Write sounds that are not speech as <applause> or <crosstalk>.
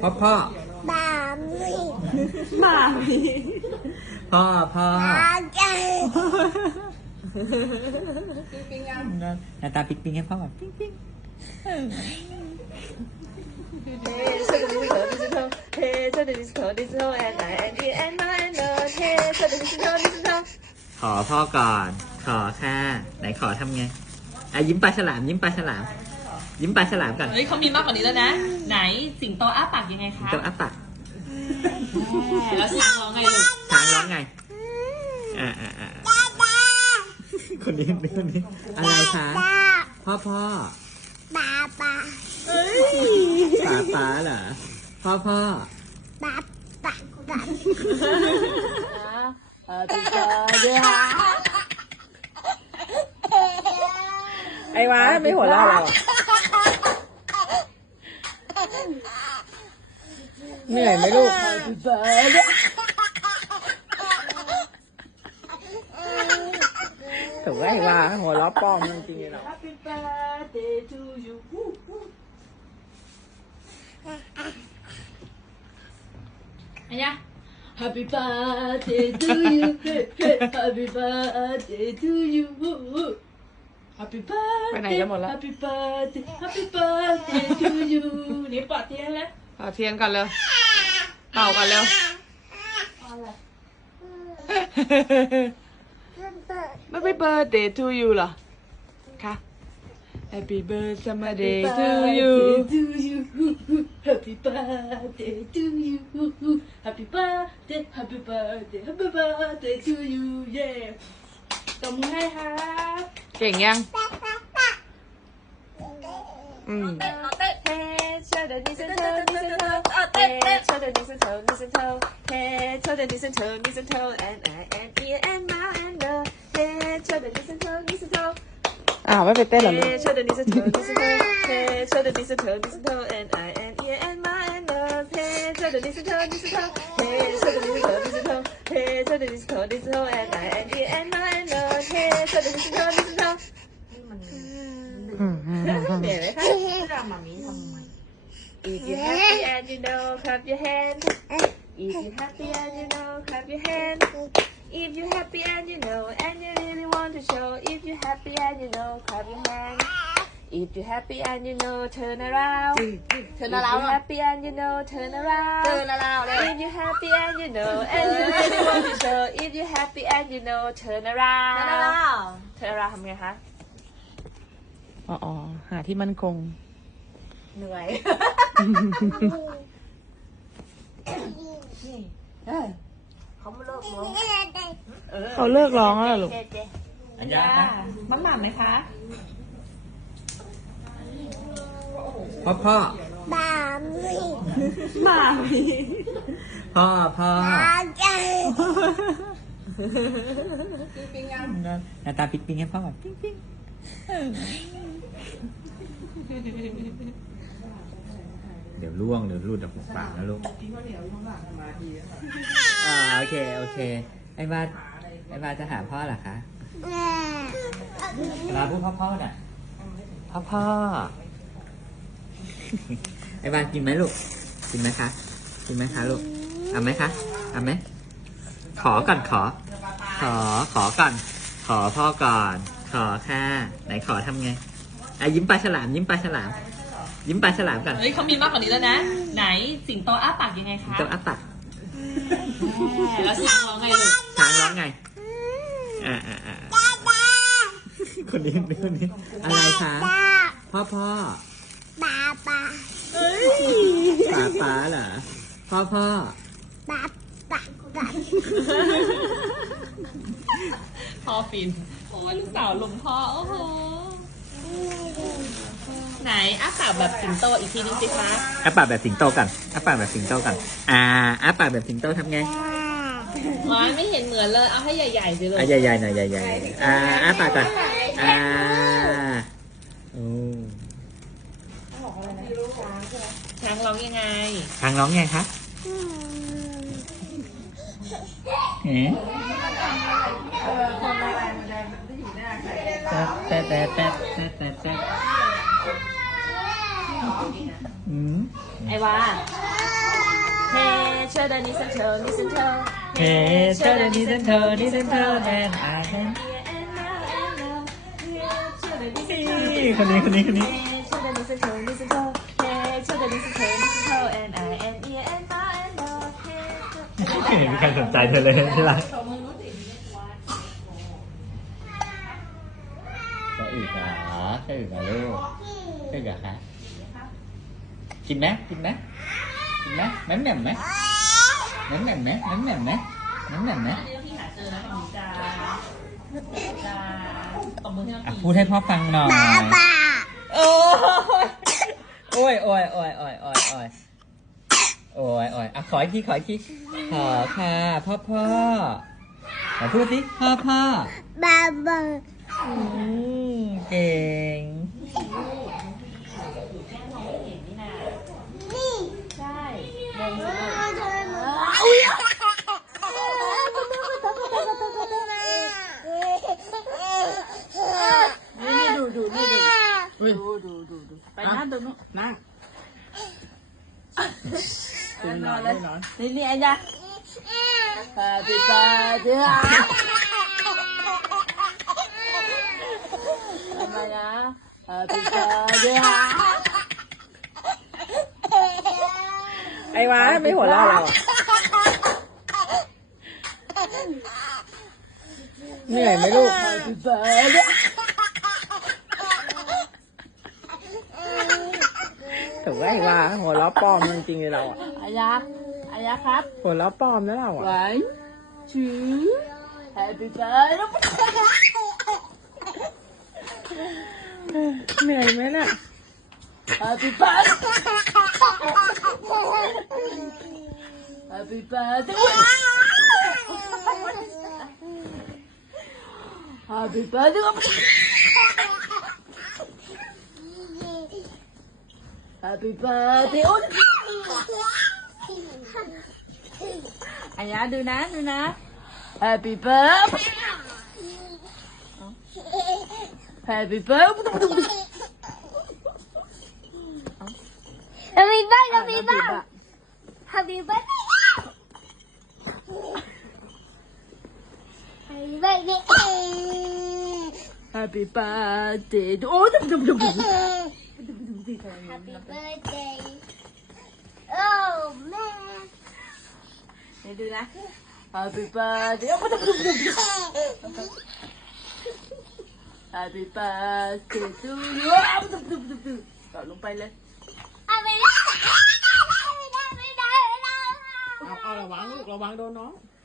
พ่อพ่อบามีมามีพ่อพ่อตาใจหน้าตาปิ๊งปิ๊งให้พ่อแบบปิ๊งปิ๊ง Hey, so the disco, disco, hey, so the disco, disco, and I and the and my and the hey, so the disco, disco. ขอพ่อก่อน ขอค่ะ ไหนขอทำไงอะยิ้มปลาฉลาม ยิ้มปลาฉลาม ยิ้มปลาฉลามก่อนเฮ้ยเขามีมากกว่านี้แล้วนะ ไหนสิงโตอ้าปากยังไงคะ ต้องอัปปากแล้วช้างร้องไงลูกช้างร้องไง อ่าอ่าอ่าคนนี้คนนี้ อะไรคะตาพ่อพ่อบาบาป๋าป๋าเหรอ พ่อพ่อบาบาบา Happy birthday ไอ้วะไม่หัวเราะเรา เหนื่อยไหมลูก Happy birthday ถูกไอ้วะหัวเราะปลอมจริงๆเลยเนาะ Happy birthday to you อันยะ Happy birthday to you Happy birthday to you Happy birthday ไปไหนกันหมดแล้ว Happy birthday Happy birthday to you นี่ปอดเทียนแล้ว เป่าเทียนก่อนเร็วเป่าก่อนเร็วไม่ไปเบิร์ดเดย์ทูยูเหรอคะ Happy birthday to you to you Happy birthday to you Happy birthday Happy birthday Happy birthday to you yeah ตบมือให้ครับเก่งยัง อืม Hey, children, listen to, listen to. Hey, children, listen to, listen to. Hey, children, listen to, listen to. And I and E and my and the. Hey, children, listen to, listen to. อ้าวไม่ไปเต้นเหรอลูก Hey, children, listen to, listen to. Hey, children, listen to, listen to. And I and E and my and the. Hey, children, listen to, listen to. Hey, children, listen to, listen to. Hey, children, listen to, listen to. And I and E and my and the. Hey, children, listen to, listen to. อืมอืมอืมอืมเหนื่อยไหมคะ If you're happy and you know, clap your hands. If you're happy and you know, clap your hands. If you're happy and you know, and you really want to show. If you're happy and you know, clap your hands. If you're happy and you know, turn around. Turn around. If you're happy and you know, turn around. Turn around. If you're happy and you know, and you really want to show. If you're happy and you know, turn around. Turn around. Turn around ทำไงคะ อ๋ออ๋อหาที่มั่นคง เหนื่อยเขาไม่เลิกร้องเขาเลิกร้องแล้วเหรอลูก เจ๊เจ๊อันยานะมันหม่ำไหมคะพ่อพ่อ บามีมามีพ่อพ่อตาใจหน้าตาปิ๊งปิ๊งให้พ่อแบบปิ๊งปิ๊ง เดี๋ยวล่วงเดี๋ยวรูดออกปากนะลูกอ่าโอเคโอเค ไอ้บาไอ้บาจะหาพ่อเหรอคะแม่เวลาพูดพ่อพ่อน่ะพ่อพ่อไอ้บานกินไหมลูก กินไหมคะ กินไหมคะลูกเอาไหมคะเอาไหมขอก่อนขอ ขอขอก่อน ขอพ่อก่อน ขอค่ะ ไหนขอทำไงอะยิ้มปลาฉลามยิ้มปลาฉลาม ยิ้มปลาฉลามก่อนเฮ้ยเขามีมากกว่านี้แล้วนะ ไหนสิงโตอ้าปากยังไงคะต้องอัปปากแล้วช้างร้องไงลูกช้างร้องไงอ่าอ่าอ่าคนนี้คนนี้อะไรคะตาพ่อพ่อบาบาป๋าป๋าเหรอพ่อพ่อบาบาบาพ่อฟินโอ้ยลูกสาวลมพ่อโอ้โห ไหนอ้าปากแบบสิงโตอีกทีนึงสิคะอ้าปากแบบสิงโตกันอ้าปากแบบสิงโตกันอ่าอ้าปากแบบสิงโตทำไงว้ายไม่เห็นเหมือนเลย เอาให้ใหญ่ๆสิลูกอะใหญ่ๆหน่อยใหญ่ๆอ่าอ้าปากก่อนอ่าโอ้ช้างร้องยังไงทางร้องไงคะเอ๊ะ แตะแตะแตะแตะแตะแตะแตะอืม ไอ้วา Hey, shoulder, knees and toe, knees and toe. เฮ้เธอนี่เส้นเธอนี่เส้นเธอแทนอาแทน Here and now and now. Hey, shoulder, knees and toe. นี่คนนี้คนนี้คนนี้ Hey, shoulder, knees and toe, knees and toe. Hey, shoulder, knees and toe, knees and toe. And I and here and now and now. Hey, ไม่ shoulder, มีใครสนใจเธอเลยที่รัก อใช่อีกเหรอลูกใช่อีกเหรอคะกินไหมกินไหมกินไหมแหม่มแหม่มไหมแหม่มแหม่มไหมแหม่มแหม่มไหมแหม่มแหม่มไหมพี่หาเจอแล้วกับจ้าจ้าตบมือให้น้องอะปีพูดให้พ่อฟังหน่อยป้าโอ้ยโอ้ยโอ้ยโอ้ยโอ้ยโอ้ยโอ้ยโอ้ยโอ้ยอะขออีกทีขออีกทีขอค่ะพ่อพ่อขอพูดสิพ่อพ่อบ้าบ้าอืม เก่งใช่เก่งสุด Ui. Đủ, đủ, đủ, đủ. Bài hát được không? Nàng. Đừng nói, đừng nói. Đi đi anh ra. Happy birthday. <laughs> อนเลยนอนนี่นี่ไอ้ยะ Happy birthday ทำไมนะ Happy birthday ไอ้วะไม่หัวเราะเราเหนื่อยไหมลูก Happy birthday ถูกไอ้วะหัวเราะปลอมจริงๆเลยเราอะอายะอายะครับ หัวเราะปลอมนะเราอะ one two Happy birthday เหนื่อยไหมน่ะ Happy birthday Happy birthday Happy birthday Happy birthday โอ๊ยอายะ Happy birthday. Happy birthday, happy birthday. Happy birthday. Happy birthday. Happy birthday. Oh, <laughs> Happy birthday. Oh, man. They do that. Happy birthday. Oh, <laughs> Happy birthday Happy birthday โอ้ยดุดุดุดุ Happy birthday Oh man เดี๋ยวดูนะ Happy birthday โอ้ยดุดุดุดุ Happy birthday to you อ้าวดุดุดุดุต่อลงไปเลย Happy birthday Happy birthday เอาเอาระวังลูกระวังโดนน้อง Happy